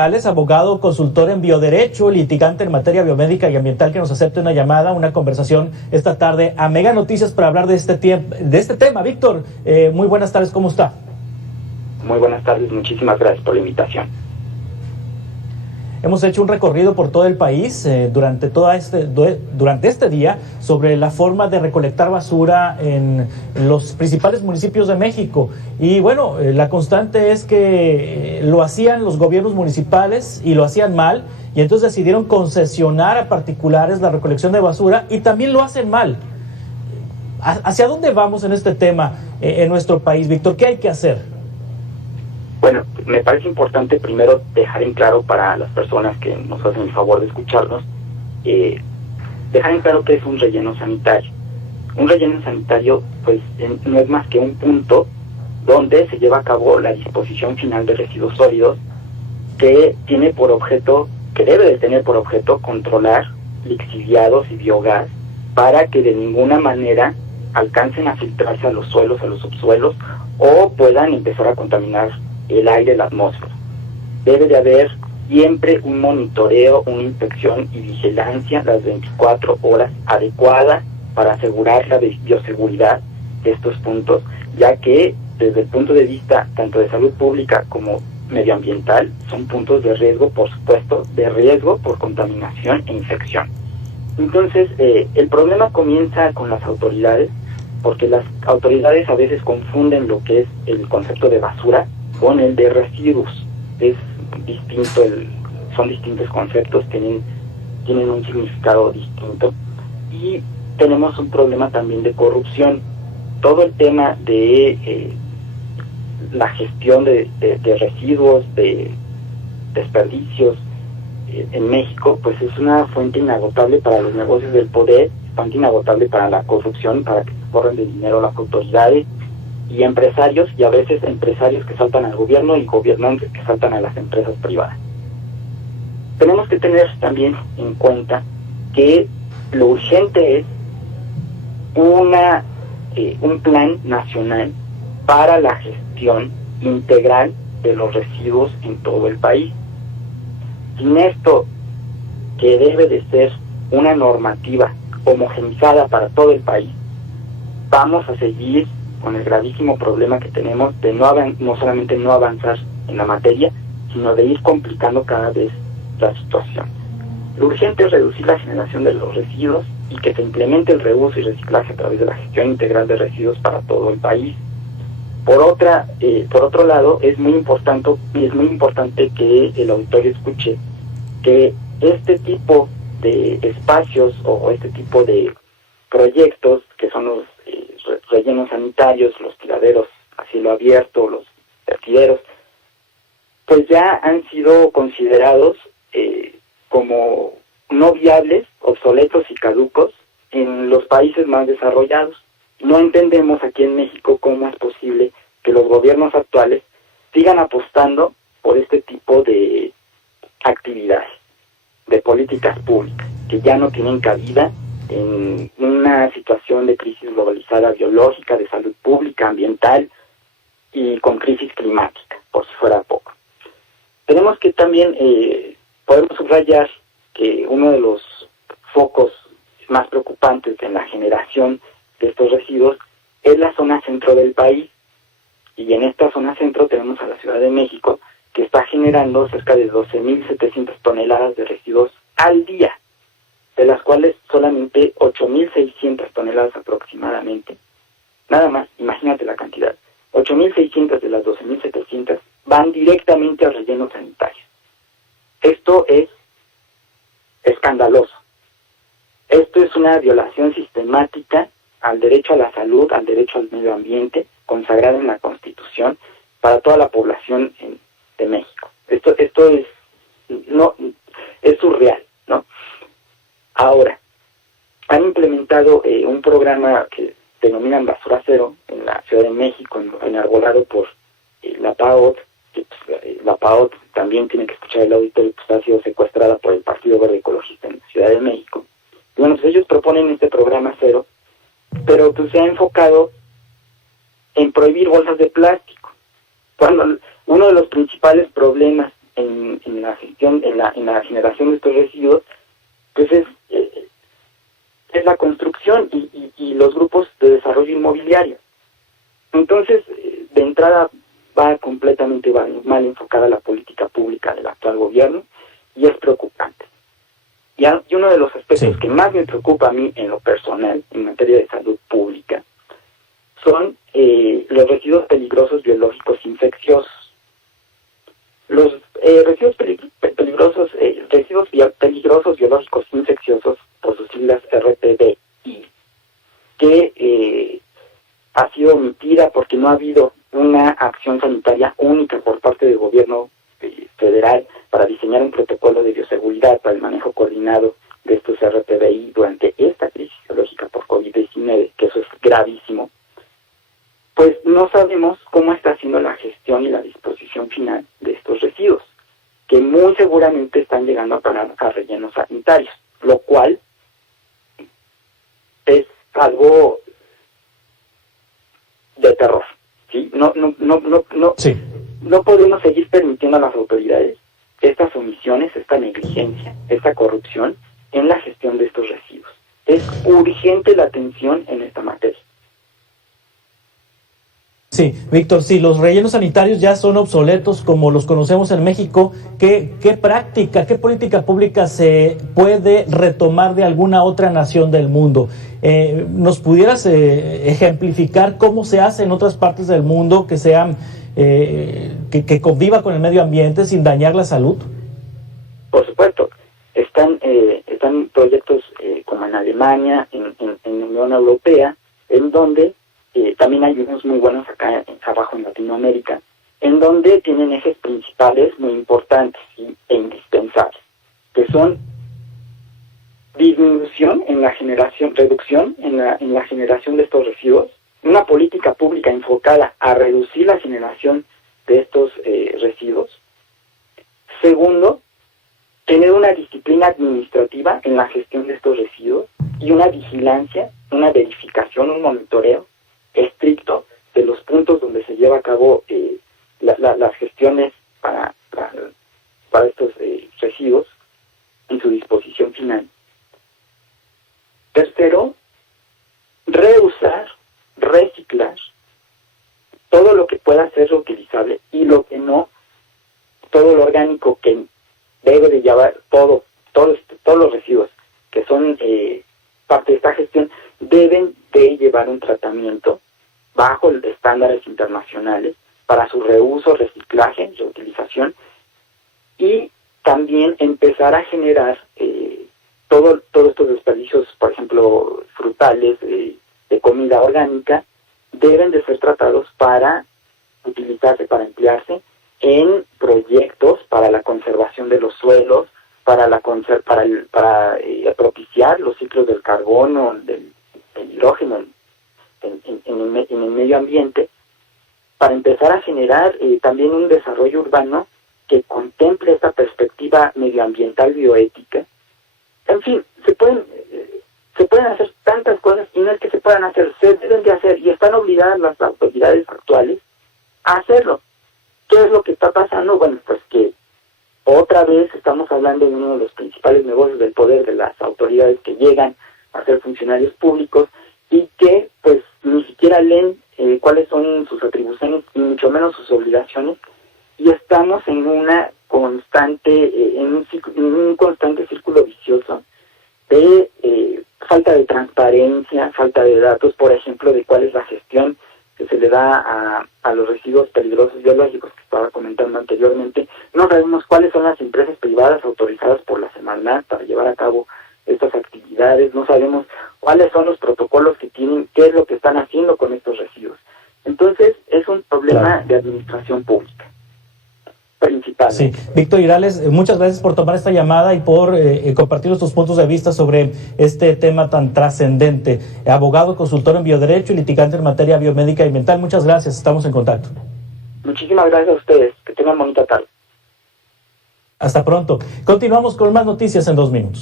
Abogado, consultor en bioderecho, litigante en materia biomédica y ambiental, que nos acepte una llamada, una conversación esta tarde a Mega Noticias para hablar de este tema. Víctor, muy buenas tardes, ¿cómo está? Muy buenas tardes, muchísimas gracias por la invitación. Hemos hecho un recorrido por todo el país durante este día sobre la forma de recolectar basura en los principales municipios de México. Y bueno, la constante es que lo hacían los gobiernos municipales y lo hacían mal, y entonces decidieron concesionar a particulares la recolección de basura y también lo hacen mal. ¿Hacia dónde vamos en este tema en nuestro país, Víctor? ¿Qué hay que hacer? Bueno, me parece importante primero dejar en claro para las personas que nos hacen el favor de escucharnos, dejar en claro que es un relleno sanitario. Un relleno sanitario, pues, no es más que un punto donde se lleva a cabo la disposición final de residuos sólidos que debe de tener por objeto controlar lixiviados y biogás para que de ninguna manera alcancen a filtrarse a los suelos, a los subsuelos, o puedan empezar a contaminar el aire, la atmósfera. Debe de haber siempre un monitoreo, una inspección y vigilancia las 24 horas adecuada para asegurar la bioseguridad de estos puntos, ya que desde el punto de vista tanto de salud pública como medioambiental son puntos de riesgo, por supuesto, de riesgo por contaminación e infección. Entonces, el problema comienza con las autoridades, porque las autoridades a veces confunden lo que es el concepto de basura con el de residuos. Es distinto, son distintos conceptos, tienen un significado distinto, y tenemos un problema también de corrupción. Todo el tema de la gestión de residuos, de desperdicios en México, pues es una fuente inagotable para los negocios del poder, fuente inagotable para la corrupción, para que se corran de dinero las autoridades y empresarios, y a veces empresarios que saltan al gobierno y gobernantes que saltan a las empresas privadas. Tenemos que tener también en cuenta que lo urgente es un plan nacional para la gestión integral de los residuos en todo el país. Sin esto, que debe de ser una normativa homogenizada para todo el país, vamos a seguir con el gravísimo problema que tenemos de no solamente no avanzar en la materia, sino de ir complicando cada vez la situación. Lo urgente es reducir la generación de los residuos y que se implemente el reuso y reciclaje a través de la gestión integral de residuos para todo el país. Por otro lado, es muy importante que el auditorio escuche que este tipo de espacios o este tipo de proyectos, que son los rellenos sanitarios, los tiraderos a cielo abierto, los vertideros, pues ya han sido considerados como no viables, obsoletos y caducos en los países más desarrollados. No entendemos aquí en México cómo es posible que los gobiernos actuales sigan apostando por este tipo de actividades, de políticas públicas, que ya no tienen cabida en una situación de crisis globalizada biológica, de salud pública, ambiental y con crisis climática, por si fuera poco. Tenemos que también, podemos subrayar que uno de los focos más preocupantes en la generación de estos residuos es la zona centro del país, y en esta zona centro tenemos a la Ciudad de México, que está generando cerca de 12.700 toneladas de residuos al día, de las cuales solamente 8.600 toneladas aproximadamente, nada más, imagínate la cantidad, 8.600 de las 12.700 van directamente a rellenos sanitarios. Esto es escandaloso. Esto es una violación sistemática al derecho a la salud, al derecho al medio ambiente, consagrado en la Constitución para toda la población de México. Esto es surreal, ¿no? Ahora, han implementado un programa que denominan Basura Cero en la Ciudad de México, enarbolado por la PAOT, que la PAOT también tiene que escuchar el auditorio, pues ha sido secuestrada por el Partido Verde Ecologista en la Ciudad de México. Y bueno, pues ellos proponen este programa cero, pero pues se ha enfocado en prohibir bolsas de plástico, cuando uno de los principales problemas en las gestión, en la generación de estos residuos, pues es la construcción y los grupos de desarrollo inmobiliario. Entonces, de entrada va completamente mal enfocada la política pública del actual gobierno y es preocupante. Y uno de los aspectos que más me preocupa a mí en lo personal, en materia de salud pública, son los residuos peligrosos biológicos infecciosos. Los residuos peligrosos biológicos infecciosos, por sus siglas RPBI, que ha sido omitida porque no ha habido una acción sanitaria única por parte del gobierno federal para diseñar un protocolo de bioseguridad para el manejo coordinado de estos RPBI durante esta crisis biológica por COVID-19, que eso es gravísimo. Pues no sabemos cómo está haciendo la gestión y la disposición final de estos residuos, que muy seguramente están llegando a parar a rellenos sanitarios, lo cual es algo de terror. ¿Sí? No podemos seguir permitiendo a las autoridades estas omisiones, esta negligencia, esta corrupción en la gestión de estos residuos. Es urgente la atención en esta materia. Sí, Víctor, si los rellenos sanitarios ya son obsoletos como los conocemos en México, ¿qué práctica, qué política pública se puede retomar de alguna otra nación del mundo? ¿Nos pudieras ejemplificar cómo se hace en otras partes del mundo que sean que conviva con el medio ambiente sin dañar la salud? Por supuesto, están proyectos como en Alemania, en la Unión Europea, en donde también hay unos muy buenos acá abajo en Latinoamérica, en donde tienen ejes principales muy importantes e indispensables, que son disminución en la generación, reducción en la generación de estos residuos, una política pública enfocada a reducir la generación de estos residuos. Segundo, tener una disciplina administrativa en la gestión de estos residuos y una vigilancia, una verificación, un monitoreo estricto de los puntos donde se lleva a cabo las gestiones para estos residuos en su disposición final. Tercero, reusar, reciclar todo lo que pueda ser reutilizable y lo que no, todo lo orgánico que debe de llevar, todos los residuos que son parte de esta gestión deben de llevar un tratamiento bajo estándares internacionales para su reuso, reciclaje, reutilización y también empezar a generar todos estos desperdicios, por ejemplo, frutales, de comida orgánica, deben de ser tratados para utilizarse, para emplearse en proyectos para la conservación de los suelos, para propiciar los ciclos del carbono, del hidrógeno en el medio ambiente, para empezar a generar también un desarrollo urbano que contemple esta perspectiva medioambiental bioética. En fin, se pueden hacer tantas cosas y no es que se puedan hacer, se deben de hacer y están obligadas las autoridades actuales a hacerlo. ¿Qué es lo que está pasando? Bueno, pues que otra vez estamos hablando de uno de los principales negocios del poder de las autoridades que llegan a ser funcionarios públicos y que pues ni siquiera leen cuáles son sus atribuciones y mucho menos sus obligaciones, y estamos en una constante en un constante círculo vicioso de falta de transparencia, falta de datos, por ejemplo, de cuál es la gestión que se le da a los residuos peligrosos biológicos que estaba comentando anteriormente. No sabemos cuáles son las empresas privadas autorizadas por la Semarnat para llevar a cabo estas actividades, no sabemos cuáles son los protocolos que tienen, qué es lo que están haciendo con estos residuos. Entonces, es un problema de administración pública principal. Sí, Víctor Irales, muchas gracias por tomar esta llamada y por compartir nuestros puntos de vista sobre este tema tan trascendente. Abogado, consultor en bioderecho y litigante en materia biomédica y ambiental, muchas gracias, estamos en contacto. Muchísimas gracias a ustedes, que tengan bonita tarde. Hasta pronto. Continuamos con más noticias en 2 minutos.